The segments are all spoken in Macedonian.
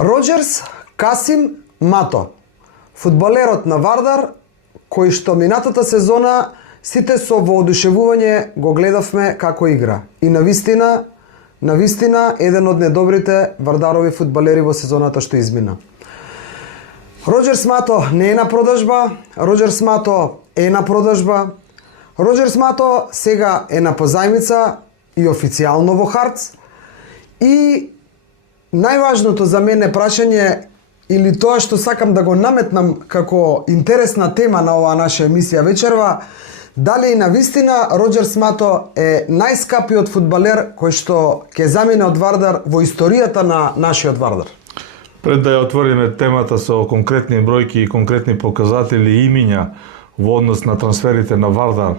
Роџерс Касим Мато, фудбалерот на Вардар, кој што минатата сезона сите со воодушевување го гледавме како игра. И навистина еден од недобрите вардарови фудбалери во сезоната што измина. Роџерс Мато не е на продажба, Роџерс Мато е на продажба. Роџерс Мато сега е на позајмица и официјално во Харц. И најважното за мене прашање, или тоа што сакам да го наметнам како интересна тема на оваа наша емисија вечерва, дали навистина Роџерс Мато е најскапиот фудбалер кој што ќе замине од Вардар во историјата на нашиот Вардар? Пред да ја отвориме темата со конкретни бројки и конкретни показатели и имиња во однос на трансферите на Вардар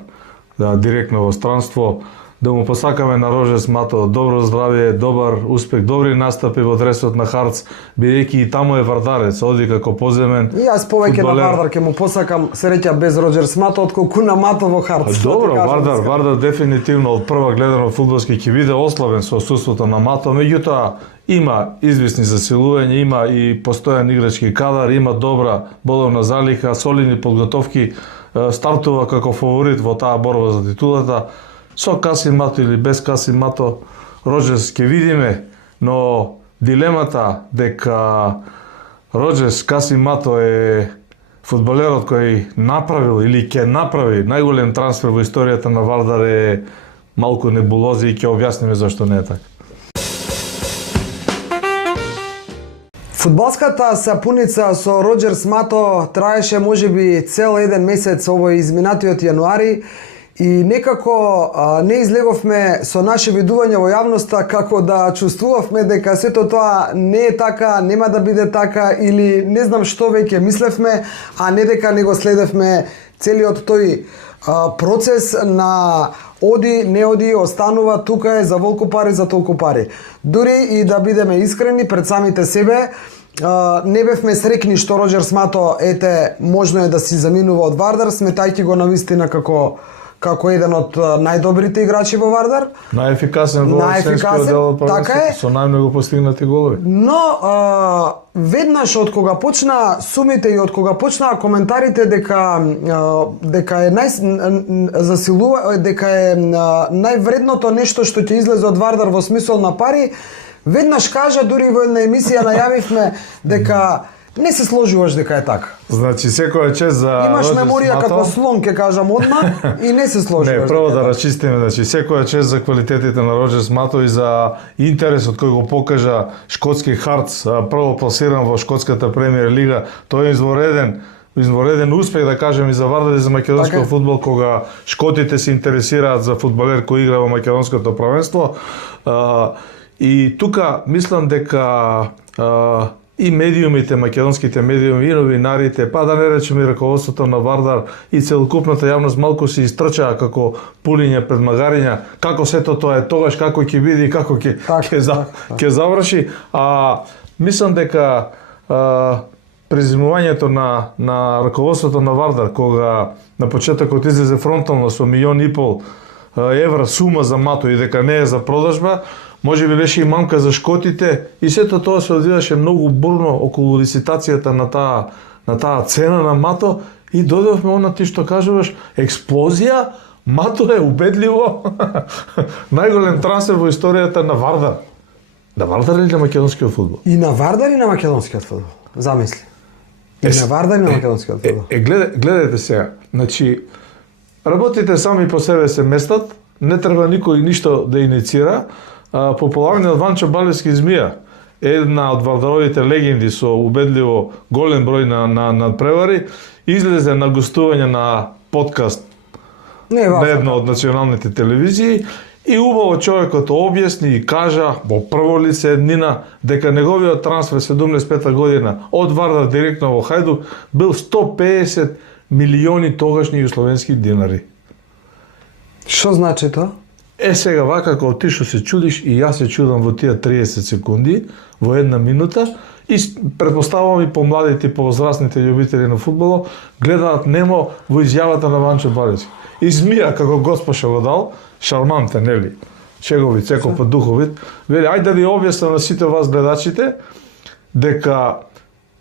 директно во странство, да му посакаме на Роџерс Мато добро здравје, добар успех, добри настапи во дресот на Харц, бидејќи и таму е вардарец, оди како поземен. И јас повеќе на Вардар ќе му посакам среќа без Роџерс Мато отколку на Мато во Харц. Добро, Вардар дефинитивно од прва гледано фудбалски ќе биде ослабен со отсуството на Мато, меѓутоа има извисни засилувања, има и постојан играчки кадар, има добра бодовна залика, солидни подготовки, стартува како фаворит во таа борба за титулата. Со Касим Мато или без Касим Мато, Роџерс ќе видиме, но дилемата дека Роџерс Касим Мато е фудбалерот кој направил или ќе направи најголем трансфер во историјата на Вардар е малку небулоза и ќе објасниме зашто не е така. Фудбалската сапуница со Роџерс Мато траеше можеби цел еден месец овој изминатиот јануари и некако не излеговме со наше видување во јавноста како да чувствувавме дека сето тоа не е така, нема да биде така или не знам што веќе мислевме, а не дека не го следевме целиот тој процес на оди, не оди, останува, тука е, за волку пари, за толку пари. Дури и да бидеме искрени пред самите себе, не бевме срекни што Роџерс Мато можно е да си заминува од Вардар, сметајќи го навистина како еден од најдобрите играчи во Вардар. Најефикасен во сенскиот дел од првенството, со најмногу постигнати голови. Но веднаш од кога почна сумите и од кога почнаа коментарите дека е највредното нешто што ќе излезе од Вардар во смисол на пари, веднаш кажа, дури во една емисија најавивме дека не се сложуваш дека е така. Значи секоја чест за имаш меморија како слон, ќе кажам одма, и не се сложуваш. Не, прво да расчистиме, значи секоја чест за квалитетите на Роџерс Мато и за интересот кој го покажа шкотски Харц, прво пласиран во шкотската премиер лига. Тој е извореден успех, да кажем, и за Вардар и за македонскиот фудбал, кога шкотите се интересираат за фудбалер кој игра во македонското првенство. И тука мислам дека и медиумите, македонските медиуми, и новинарите, па да не речеме и раководството на Вардар и целокупната јавност малку се истрчаа како пулиња пред магариња, како сето тоа е тогаш, како ќе биде и како ќе заврши. Мислам дека презимувањето на раководството на Вардар, кога на почетокот излезе фронтално со 1,5 милиони евра сума за Мато и дека не е за продажба, може би беше и мамка за шкотите и сето тоа се одвиваше многу бурно околу лиситацијата на таа цена на Мато и додевме она ти што кажуваш експлозија. Мато е убедливо најголем трансфер во историјата на Вардар. На Вардар или на македонскиот фудбал? И на Вардар и на македонскиот фудбал. Замисли. И на Вардар и на македонскиот фудбал. Гледайте сега. Значи, работите сами по себе се местат, не треба никој ништо да иницира. Популарниот Ванчо Балевски Змија, една од вардаровите легенди со убедливо голем број на превари, излезе на гостување на подкаст на една од националните телевизии и убаво човекот објасни и кажа во прво лице еднина дека неговиот трансфер 75 година од Вардар директно во Хајдук бил 150 милиони тогашни југословенски динари. Што значи тоа? Сега вака кога ти што се чудиш и јас се чудам во тие 30 секунди, во една минута, и претпоставувам и помладите и повозрастните љубители на фудбалот гледаат немо во изјавата на Ванчо Балевски. И Змија како госпоша го дал, шармантен, нели? Чеговит, секој па духовит, вели, ајде да ви објаснам на сите вас гледачите, дека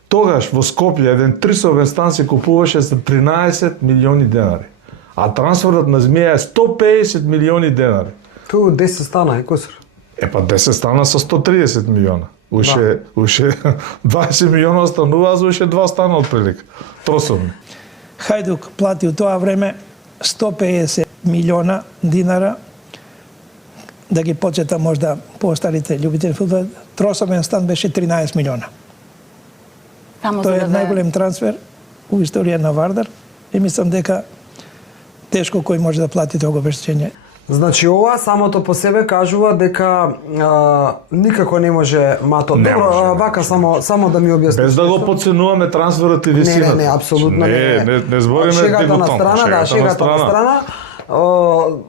тогаш во Скопје еден трисобен стан се купуваше за 13 милиони денари. А трансферот на Змија е 150 милиони денари. Ту 10 стана е косур. Па 10 стана со 130 милиона. Уште 20 милиона останува, за уште 2 стана отприлика. Трособни. Хајдук плати у тоа време 150 милиона динара, да ги почета можда поосталите љубители фудбал. Трособен стан беше 13 милиона. Тоа е најголем трансфер у историја на Вардар и мислам дека тешко кој може да плати тоа обештење. Значи ова самото по себе кажува дека никако не може Мато. Не Добро, може, вака само да ми објасниш. Без да го подценуваме трансферот и висината. Не, апсолутно не. Не збориме шегата на дебутант, страна, шегата на страна.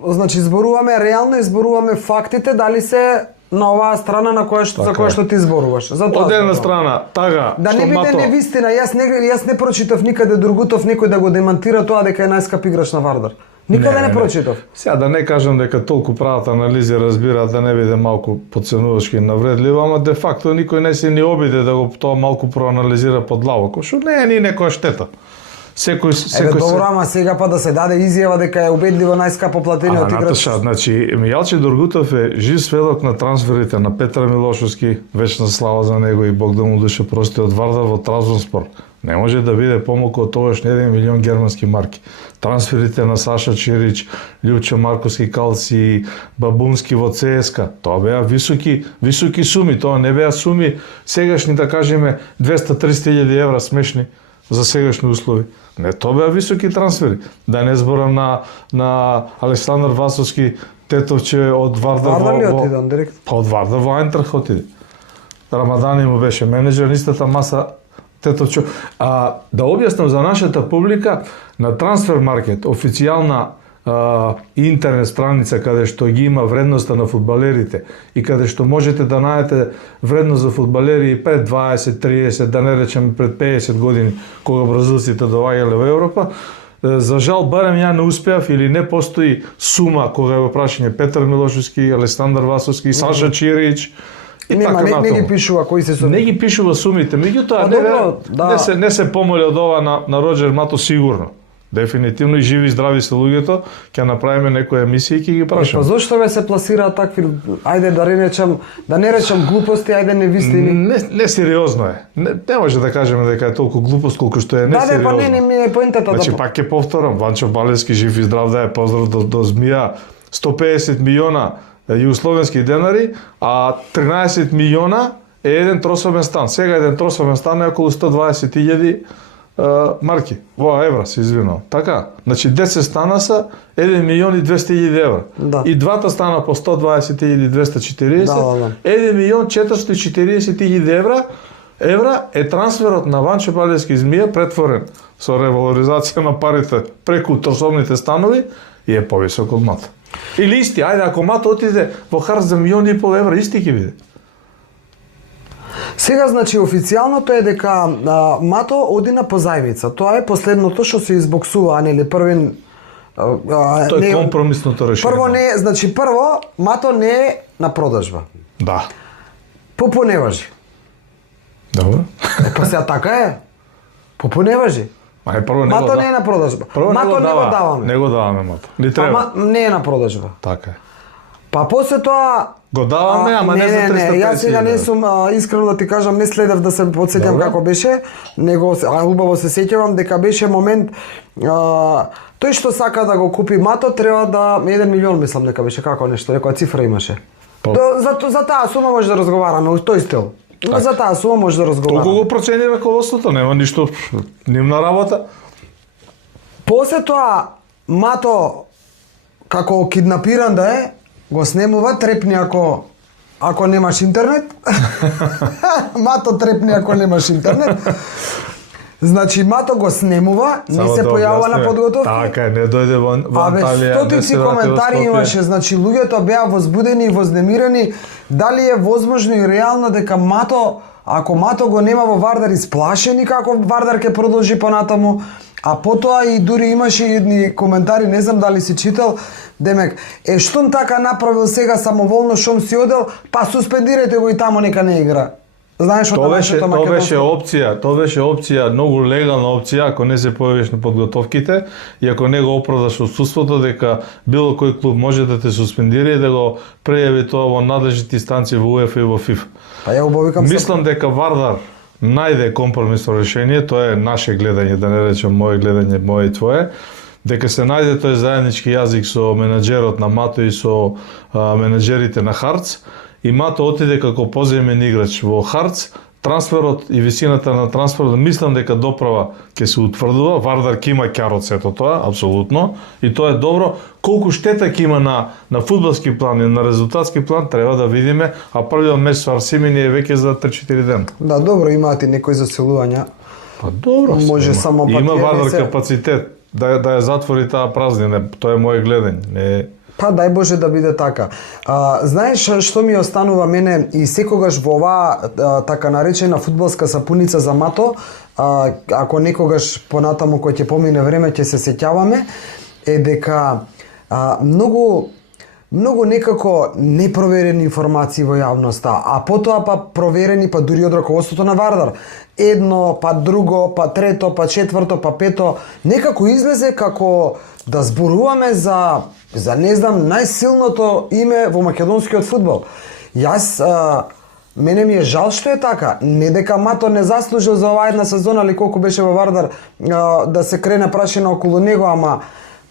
Значи зборуваме реално и зборуваме фактите дали се на оваа страна на која за која што ти зборуваш. Затоа од една страна, тага, да не што биде Мато... невистина, јас не прочитав никаде другутов никој да го демантира тоа дека е најскап играч на Вардар. Никаде не прочитав. Сега да не кажам дека толку прават анализи разбираат да не биде малку подценувачки навредливо, ама де факто никој не се ни обиде да го тоа малку проанализира подлабоко, што не е ни некоја штета. Секој добро, ама сега па да се даде изјава дека е убедливо најскапо платениот играч. Наташа, значи Мијалче Дургутов е жив сведок на трансферите на Петар Милошовски, вечна слава за него и Бог да му душе прости, од Вардар во Транспорт. Не може да биде помалку од тогаш 1 милион германски марки. Трансферите на Саша Чирич, Љупчо Марковски Калци, Бабунски во ЦСКА, тоа беа високи суми, тоа не беа суми сегашни, да кажеме 200-300 илјади евра смешни за сегашни услови. Не, тоа беа високи трансфери. Да не зборам на Александар Васовски Тетовче од Вардар отидан директно? Па од Вардар во Ајнтрах отиде. Рамадани му беше менеджер, истата маса Тетовче. Да објаснам за нашата публика, на Трансфер Маркет, официјална интернет страница каде што ги има вредноста на фудбалерите и каде што можете да најдете вредност за фудбалери пред 20, 30, да не речем пред 50 години кога бразилците доаѓале во Европа. За жал, барем ја не успеав или не постои сума кога е во прашање Петар Милошевски, Александар Васовски, Саша Чирич. Нема, не ги пишува кои се суми. Не ги пишува сумите, меѓутоа не се помоли од ова на Роџер Мато сигурно. Дефинитивно и живи и здрави се луѓето, ќе направиме некоја емисија и ќе ги прашаме. Па зошто се пласираат такви, ајде да не речам глупости, ајде невистини? Не сериозно е. Не може да кажеме дека е толку глупост колку што е несериозно. Да, па не ми е поентата. Значи пак ќе повторам, Ванчо Балевски жив и здрав да е, поздрав до Змија, 150 милиона југословенски денари, а 13 милиона е еден трособен стан. Сега еден трособен стан е околу 120.000 марки, во евра се извинувам. Така, значи 10 стана са 1 милион и 200.000 евра. Да. И двата стана по 120.240, Да. 1 милион 440.000 евра е трансферот на Ванчо Балевски Змија претворен со ревалоризација на парите преку трособните станови и е повисок од Мато. Или исти, ајде ако Мато отиде во Харц за 1,5 милион евра, исти ќе биде. Сега, значи, официјалното е дека Мато оди на позајмица. Тоа е последното што се избоксува, нели, првен... Тоа е компромисното решение. Прво, Мато не е на продажба. Да. Попо не важи. Добро. Па сега така е. Попо не важи. Мато не е на продажба. Мато не го даваме. Не го даваме Мато. Ни треба. Не е на продажба. Така е. Па после тоа го даваме, ама не за 350. Јас сега не сум искрено да ти кажам, не следев да се потсеќам како беше, него убаво се сеќавам дека беше момент тој што сака да го купи Мато треба да 1 милион мислам дека беше како нешто, некоја цифра имаше. За таа сума може да разговараме во тој стил. За таа сума може да разговараме. Толку го процени раководството, нема ништо нивна работа. После тоа Мато како киднапиран да е, го снемува, трепни ако немаш интернет. Мато трепни ако немаш интернет. Значи Мато го снемува, не се појавува на подготовки. Така, не дојде во Анталија. Стотици коментари имаше, значи луѓето беа возбудени и вознемирени дали е возможно и реално дека Мато, ако Мато го нема во Вардар, исплашени како Вардар ќе продолжи понатаму. А потоа и дури имаше едни коментари, не знам дали си читал, демек, штом така направил сега самоволно, шом си одел, па суспендирајте го и тамо нека не игра. Знаеш од Тоа нашето беше македонско. тоа беше опција, многу легална опција, ако не се појавиш на подготовките и ако не го оправдаш отсуството, дека било кој клуб може да те суспендира и да го прејави тоа во надлежните инстанции во УЕФА и во ФИФА. Па ја убавикам се. Мислам дека Вардар најде компромисно решение, тоа е наше гледање, да не речем мое гледање, мое и твое, дека се најде тој заеднички јазик со менаџерот на Мато и со менаџерите на Харц, и Мато отиде како поземен играч во Харц, трансферот и висината на трансферот, мислам дека доправа ќе се утврдува, Вардар ќе има ќар од сето тоа, апсолутно, и тоа е добро. Колку штета ќе има на фудбалски план и на резултатски план, треба да видиме, а првиот меч со Арсимини е веќе за 3-4 дена. Да, добро, имаат и некои заселувања. Па добро, Може само пак има ја Вардар не се- капацитет да ја затвори таа празнина, тоа е моје гледање. Не Па дај Боже да биде така. Знаеш што ми останува мене и секогаш во оваа така наречена фудбалска сапуница за Мато, ако некогаш понатаму кој ќе помине време ќе се сеќаваме, е дека многу некако непроверени информации во јавноста, а потоа па проверени па дури од раководството на Вардар. Едно, па друго, па трето, па четврто, па пето, некако излезе како да зборуваме за не знам најсилното име во македонскиот фудбал. Јас мене ми е жал што е така. Не дека Мато не заслужил за оваа една сезона или колку беше во Вардар да се крене прашина околу него, ама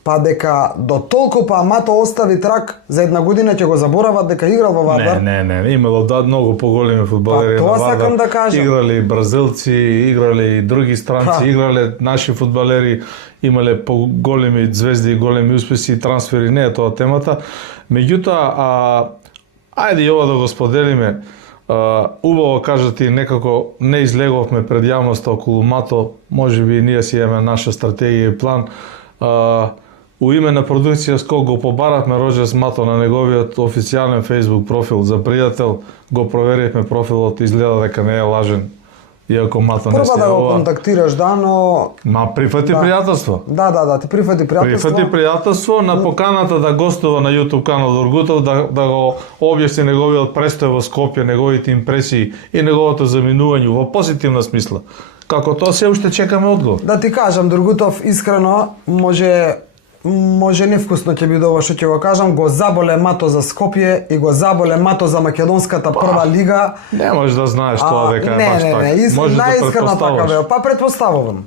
па дека до толку па Мато остави трак за една година ќе го заборават дека играл во Вардар. Не, имало многу поголеми фудбалери Па, на тоа Вардар. сакам да кажам. Играли бразилци, играли и други странци, играле наши фудбалери, имале поголеми звезди и големи успеси и трансфери, не е тоа темата. Меѓутоа, ајде и ова да го споделиме. Убаво кажа ти, некако не излеговме пред јавноста околу Мато, можеби и ние си имаме наша стратегија и план. У име на продукција Скок го побаравме Роџерс Мато на неговиот официјален Facebook профил за пријател, го проверивме профилот, изгледа дека не е лажен. Иако Мато не се Проба да го ова. контактираш, да, но Прифати пријателство. Да, ти прифати пријателство. Прифати пријателство на поканата да гостува на YouTube канал Дургутов, да го објасни неговиот престој во Скопје, неговите импресии и неговото заминување во позитивна смисла. Како тоа се уште чекаме одговор. Да ти кажам, Дургутов, искрено, може невкусно ќе биде ова што ќе го кажам, го заболе Мато за Скопје и го заболе Мато за македонската прва лига. Не можеш да знаеш тоа дека е баш така. Можеш да најискрено така бе. Па предпоставувам.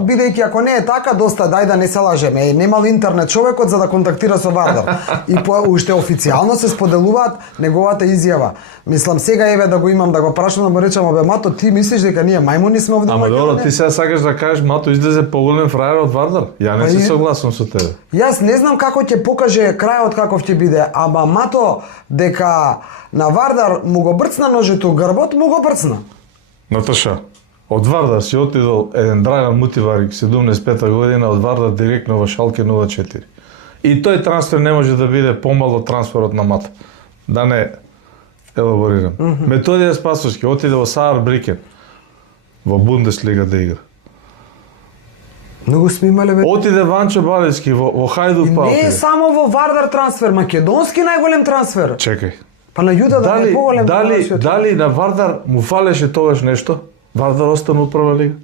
Бидејќи ако не е така, доста дај да не се лажеме. Немал интернет човекот за да контактира со Вардар. И уште официјално се споделуваат неговата изјава. Мислам сега еве да го имам да го прашам да му речам, бе Мато, ти мислиш дека ние мајмуни сме овде во Ама добро, Македонија? ти сега сакаш да кажеш Мато излезе поголем фраер од Вардар? Ја не Па се и- согласувам со тебе. Јас не знам како ќе покаже крајот каков ќе биде, ама Мато дека на Вардар му го брцна ножето у грбот, му го брцна. Наташа, од Вардар си отидол еден Драган Мутиварик, 75-та година, од Вардар директно во Шалке 04. И тој трансфер не може да биде помал од трансферот на Мато. Да не елаборирам. Методија Спасовски отиде во Саарбрикен, во Бундеслига да игра. Многу сме имале бе. Отиде Ванчо Балевски во Хајдук И па не е отиде. само во Вардар трансфер, македонски најголем трансфер. Чекај. Па на Јуда да не е поголем. Дали на Вардар му фалеше тогаш нешто? Вардар остана у прва лига.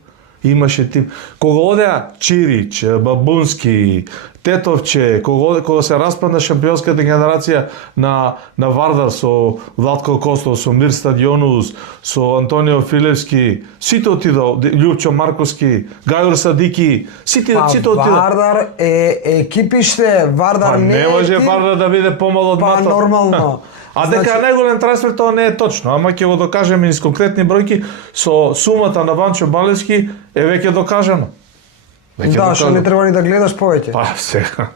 Имаше тим. Кога одеа Чирич, Бабунски, Тетовче, кога се распадна шампионската генерација на Вардар со Владко Костов, со Мир Стадионус, со Антонио Филевски, сите отидо, Љупчо Марковски, Гајур Садики, сите отидо. Вардар е екипиште, Вардар Па не не може тим. Вардар да биде помал од Па Мато. нормално. А дека е најголем трансфер, тоа не е точно, ама ќе го докажеме низ конкретни бројки, со сумата на Ванчо Балевски е веќе докажано. Да, што не треба ни да гледаш повеќе. Па сега.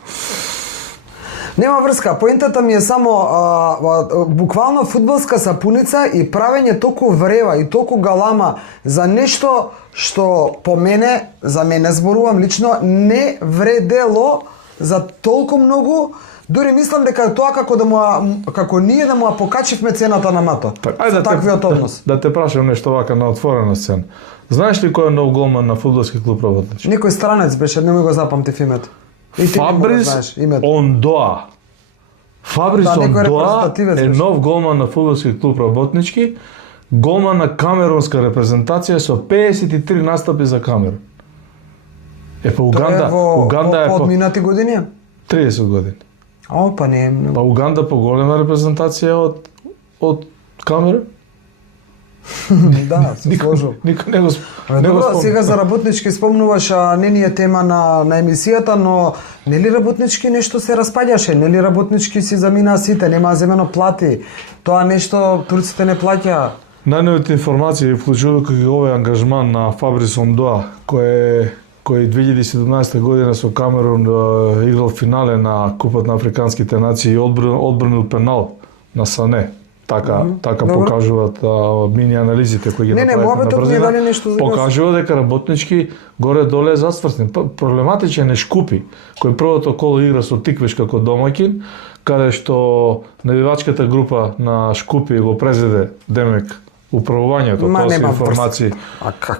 Нема врска, поентата ми е само буквално фудбалска сапуница и правење толку врева и толку галама за нешто што по мене, за мене зборувам лично, не вредело за толку многу. Дури мислам дека тоа како ние да му покачивме цената на Мато. Ајде Таквиот однос. Да те прашам нешто вака на отворена сцена. Знаеш ли кој е нов голман на фудбалски клуб Работнички? Некој странец беше, не ми го запамтив името. И ти не го Фабрис знаеш името. Ондоа. Фабрис Да, некој Ондоа репрезентативец е беше. нов голман на фудбалски клуб Работнички. голман на камерунска репрезентација со 53 настапи за Камерун. Па Уганда е по по одминати години? 30 години. Па не е многу. Па Уганда поголема репрезентација од Камерун. Да, се сложил. Никој не го Добро, спомнува. сега за работнички спомнуваш, не ни е тема на емисијата, но нели работнички нешто се распаѓаше, нели работнички си заминаа сите, нема земено плати. Тоа нешто турците не плаќаа. Најновите информации вклучувајќи овој ангажман на Фабрис Ондоа, кој 2017 година со Камерун играл финале на Купот на африканските нации и одбранил пенал на Сане. Така Добро. покажуваат мини анализите кои ги направиле на муабетот ми брзина. дали нешто за Покажува дека работнички горе-доле е засвртен. Проблематичен е Шкупи, кој првото коло игра со Тиквеш како домаќин, каде што навивачката група на Шкупи го презеде демек управувањето, тоа се информации.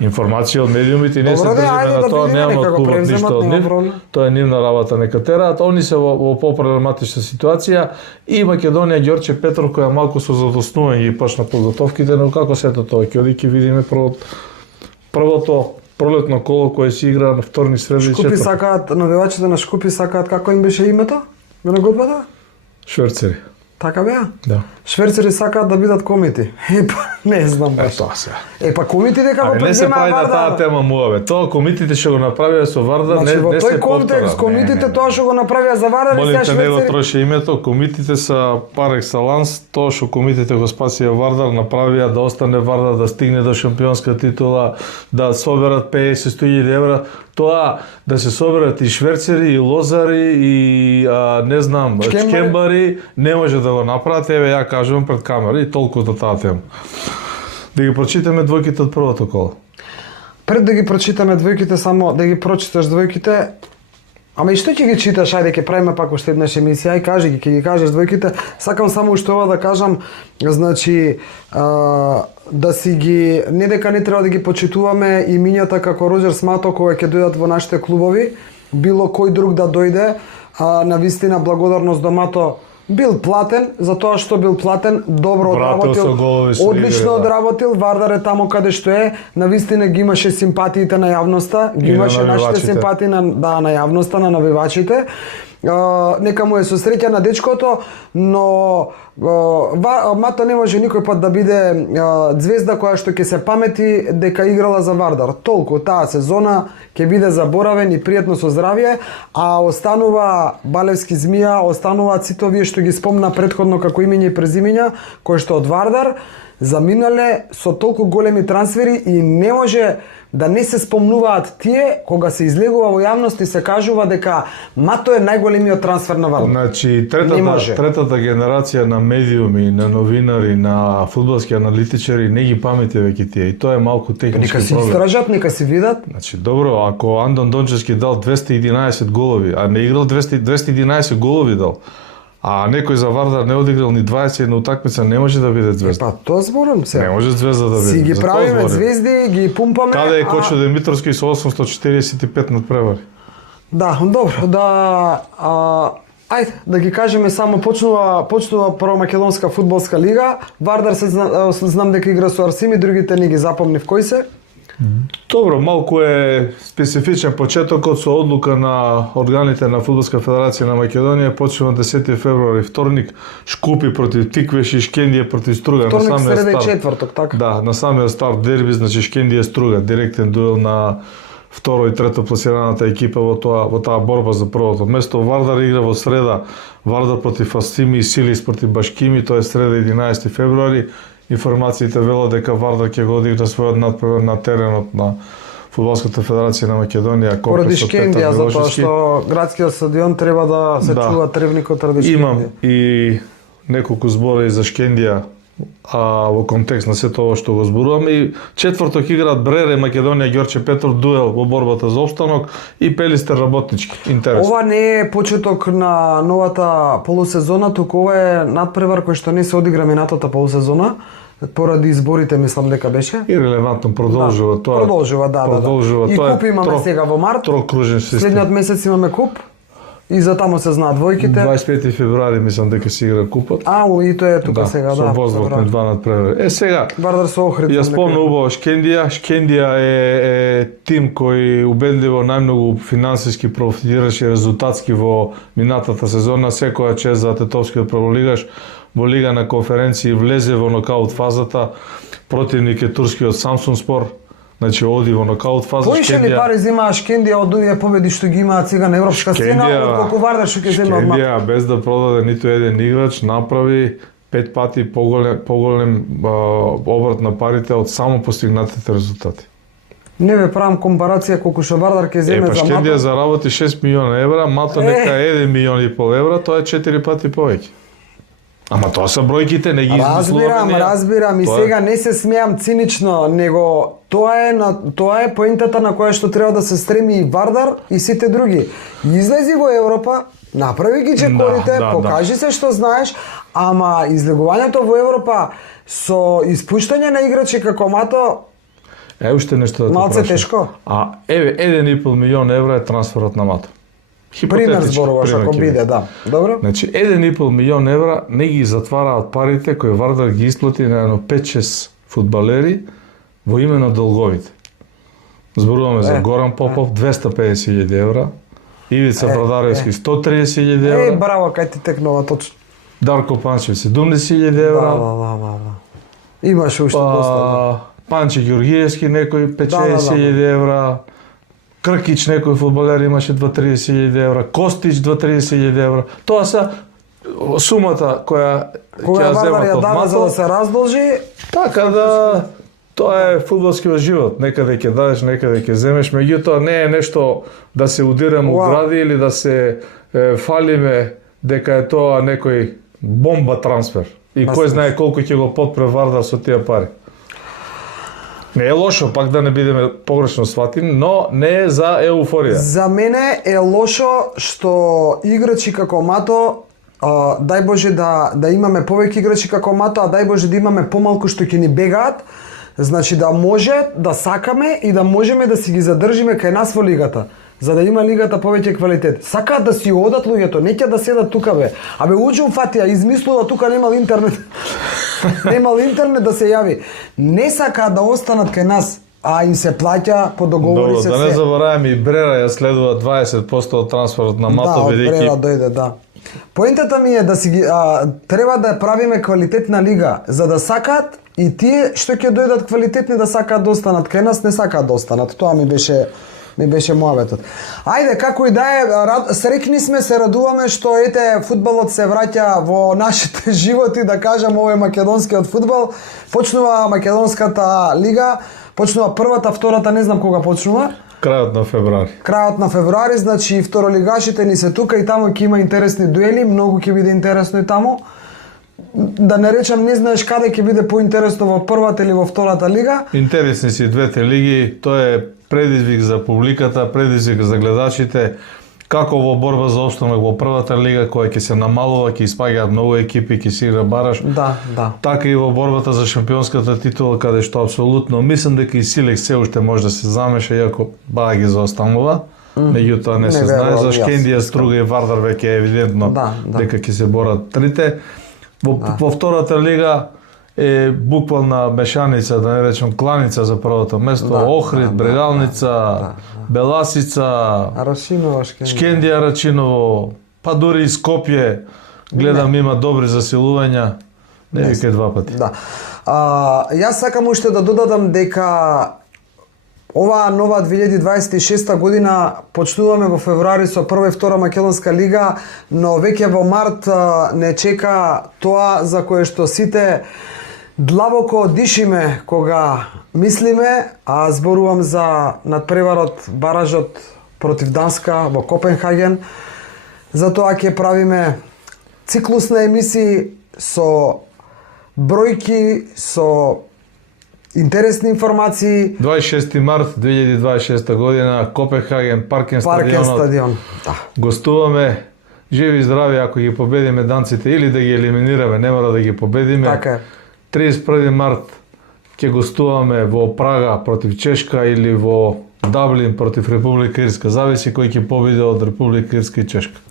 Информации од медиумите и не се држиме на тоа, немаме од клубот ништо од нив. Тоа е нивна работа, нека тераат. Они се во по-проблематична ситуација и Македонија Ѓорче Петров која малку со задоснување ги почна подготовките, но како сето тоа ќе оди ќе видиме првото пролетно коло кое се игра на вторник, среда и Шкупи четврток. сакаат, навивачите на Шкупи сакаат, како им беше името? Го нагодбата? Шверцери. Така беа? Да. Шверцери сакаат да бидат комити. Не знам баш. Тоа се. Па комитите како Не се прави на таа Вардар. тема муаве. Тоа комитите што го направија со Вардар Значи во не тој се контекст повтора. комитите тоа што го направија за Вардар и Молим сега те, не го шверцери. троши името, комитите са пар екселанс, тоа што комитите го спасија Вардар, направија да остане Вардар, да стигне до шампионска титула, да соберат 50-100.000 евра, тоа да се соберат и шверцери, и лозари, и не знам, чкембари, не може да го направат, еве ја кажувам пред камера и толку до таа тема. Да ги прочитаме двојките од првото коло. Пред да ги прочитаме двојките, само да ги прочиташ двојките. Ама и што ќе ги читаш, ајде ќе правиме пак уште еднаш емисија, ај кажи ги, ќе ги кажеш двојките. Сакам само уште ова да кажам, значи да си ги, не дека не треба да ги почитуваме имињата како Роџер Смато кога ќе дојдат во нашите клубови, било кој друг да дојде, на вистина благодарност до Мато бил платен, за тоа што бил платен, добро Вратил со одработил, голови со одлично игри, да. одработил, Вардар е таму каде што е, на вистина ги имаше симпатиите на јавноста, ги И на имаше нашите навивачите. симпатии на јавноста, на навивачите. Нека му е со среќа на дечкото, но Мато не може никој пат да биде звезда која што ќе се памети дека играла за Вардар. Толку таа сезона ќе биде заборавен и пријатно со здравје, а останува Балевски Змија, остануваат сите овие што ги спомна претходно како имиња и презимиња, кои што од Вардар заминале со толку големи трансфери и не може да не се спомнуваат тие кога се излегува во јавност и се кажува дека Мато е најголемиот трансфер на Вардар. Значи, Не може. третата генерација на медиуми, на новинари, на фудбалски аналитичари не ги памети веќе тие и тоа е малку Нека технички си проблем. истражат, нека си видат. Значи, добро, ако Андон Дончевски дал 211 голови, а не играл 211 голови дал, а некој за Вардар не одиграл ни 21 утакмица, не може да биде звезда. Па тоа зборам се. Не може звезда да биде. Си ги За тоа правиме зборим. звезди, ги пумпаме. Каде е Кочо Димитровски со 845 надпревари? Да, добро, ајде да ги кажеме само почнува прва македонска фудбалска лига. Вардар се знам дека игра со Арсими, другите не ги запомнив кои се. Добро, малку е специфичен почетокот со одлука на органите на Фудбалска федерација на Македонија, почнува 10 февруари вторник, Шкупи против Тиквеш и Шкендија против Струга. Вторник, на самиот среда и старт. четврток, така? Да, на самиот старт дерби, значи Шкендија Струга, директен дуел на второ и трето пласираната екипа во таа борба за првото место. Вардар игра во среда, Вардар против Асими и Силис против Башкими, тоа е среда 11 февруари. Информациите велат дека Вардар ќе го одигра својот надпревар на теренот на Фудбалската федерација на Македонија. Поради Шкендија, затоа што градскиот стадион треба да се чува тревникот ради Шкендија. Имам и неколку збора и за Шкендија, во контекст на сето ова што го зборувам. И четврток играат Брере, Македонија, Ѓорче Петров, дуел во борбата за опстанок и Пелистер работнички. Интересно. Ова не е почеток на новата полусезона, туку ова е надпревар кој што не се одигра минатата полусезона, поради изборите мислам дека беше. И релевантно продолжува тоа. Продолжува, да. Продолжува И тоа. куп имаме сега во март. Трокружен систем. Следниот месец имаме куп. И за таму се знаат двојките. 25 февруари мислам дека се игра купот. И тоа е тука сега, да. Со возвод на 2 надпревари. Сега, Вардар со Охрид. ја спомна убаво Шкендија. Шкендија е тим кој убедливо најмногу финансиски профитираше резултатски во минатата сезона. Секоја чест за тетовскиот прволигаш во Лига на конференции влезе во нокаут фазата. Противник е турскиот Самсунспор. Значи оди во нокаут фаза. Поише ли пари земаа Шкендија од овие победи што ги имаат сега на европска сцена, отколку Вардар што ќе земе од Шкендија без да продаде ниту еден играч направи 5 пати поголем обрат на парите од само постигнатите резултати. Не ве правам компарација колку што Вардар ќе земе за Шкендија Мато. заработи 6 милиона евра, Мато нека 1 милион и пол евра, тоа е 4 пати повеќе. Ама тоа се бројките, не ги измислуваме. Разбирам и сега не се смеам цинично, него тоа е поентата на која што треба да се стреми и Вардар и сите други. Излези во Европа, направи ги чекорите, покажи се што знаеш, ама излегувањето во Европа со испуштање на играчи како Мато уште нешто да те малце тешко. А еве 1,5 милион евра е трансферот на Мато. Пример зборуваш ако биде, да. Добро? Значи 1,5 милион евра не ги затвараат парите кои Вардар ги исплати на едно 5-6 фудбалери во име на долговите. Зборуваме за Горан Попов 250.000 евра, Ивица Брадаревски 130.000 евра. Браво, кај ти текнува точно. Дарко Панчев 70.000 евра. Имаше уште доста. Панче Ѓоргиевски некој 50.000 евра. Кркич некој фудбалер имаше 2-30.000 евра, Костич 2-30.000 евра. Тоа се сумата која ќе земат од Мато за да се раздолжи. Така да тоа е фудбалскиот живот. Некаде ќе дадеш, некаде ќе земеш, меѓутоа не е нешто да се удираме у гради или да се фалиме дека е тоа некој бомба трансфер. И кој знае колку ќе го потпре Вардар со тие пари. Не е лошо, пак да не бидеме погрешно сватени, но не е за еуфорија. За мене е лошо што играчи како Мато, дај Боже да имаме повеќе играчи како Мато, а дај Боже да имаме помалку што ќе ни бегаат, значи да може да сакаме и да можеме да си ги задржиме кај нас во лигата, за да има лигата повеќе квалитет. Сакаат да си одат луѓето, не ќе да седат тука бе. Абе Уџум Фатија измислува тука немал интернет. Немал интернет да се јави. Не сакаат да останат кај нас, а им се плаќа по договори се. Да не забораваме и Брера ја следува 20% од трансферот на Мато бидејќи. Да, дојде, да. Поентата ми е да си треба да правиме квалитетна лига, за да сакаат и тие што ќе дојдат квалитетни да сакаат да останат кај нас, не сакаат да останат. Тоа ми беше муабетот. Ајде, како и да е, среќни сме, се радуваме што ете фудбалот се враќа во нашите животи, да кажам, овој македонскиот фудбал. Почнува македонската лига, почнува првата, втората не знам кога почнува. Крајот на февруари. Крајот на февруари, значи второлигашите ни се тука и таму ќе има интересни дуели, многу ќе биде интересно и таму. Да не речам, не знаеш каде ќе биде поинтересно во првата или во втората лига. Интересни си двете лиги, тоа е предизвик за публиката, предизвик за гледачите, како во борба за опстанок во првата лига која ќе се намалува, ќе испаѓаат многу екипи, ќе се игра бараш. Да. Така и во борбата за шампионската титула, каде што апсолутно мислам дека и Силекс се уште може да се замеша, иако баа ги заостанува. Меѓутоа не се знае, за Шкендија, Струга и Вардар веќе е евидентно дека ќе се борат трите. Во втората лига е буквална мешаница, да не речем кланица за првото место, Охрид, Брегалница, Беласица, Шкендија, Рачиново, па дури и Скопје, гледам има добри засилувања, не вика два пати. Да. Јас сакам уште да додадам дека оваа нова 2026 година почнуваме во февруари со прва и втора македонска лига, но веќе во март не чека тоа за кое што сите длабоко дишиме кога мислиме, а зборувам за надпреварот, баражот против Данска во Копенхаген. Затоа ќе правиме циклус на емисии со бројки, со интересни информации. 26 март 2026 година, Копенхаген, Паркен стадион. Да. Гостуваме, живи и здрави, ако ги победиме данците или да ги елиминираме, не мора да ги победиме. Така е. 31 март ќе гостуваме во Прага против Чешка или во Даблин против Република Ирска. Зависи кој ќе победи од Република Ирска и Чешка.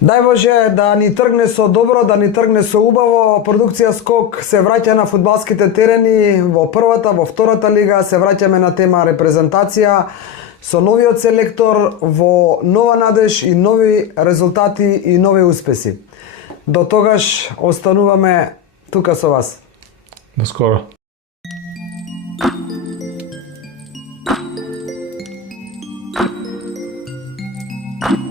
Дај Боже да ни тргне со добро, да ни тргне со убаво. Продукција Скок се враќа на фудбалските терени во првата, во втората лига. Се враќаме на тема репрезентација со новиот селектор во нова надеж и нови резултати и нови успеси. До тогаш остануваме тука со вас. До скоро. you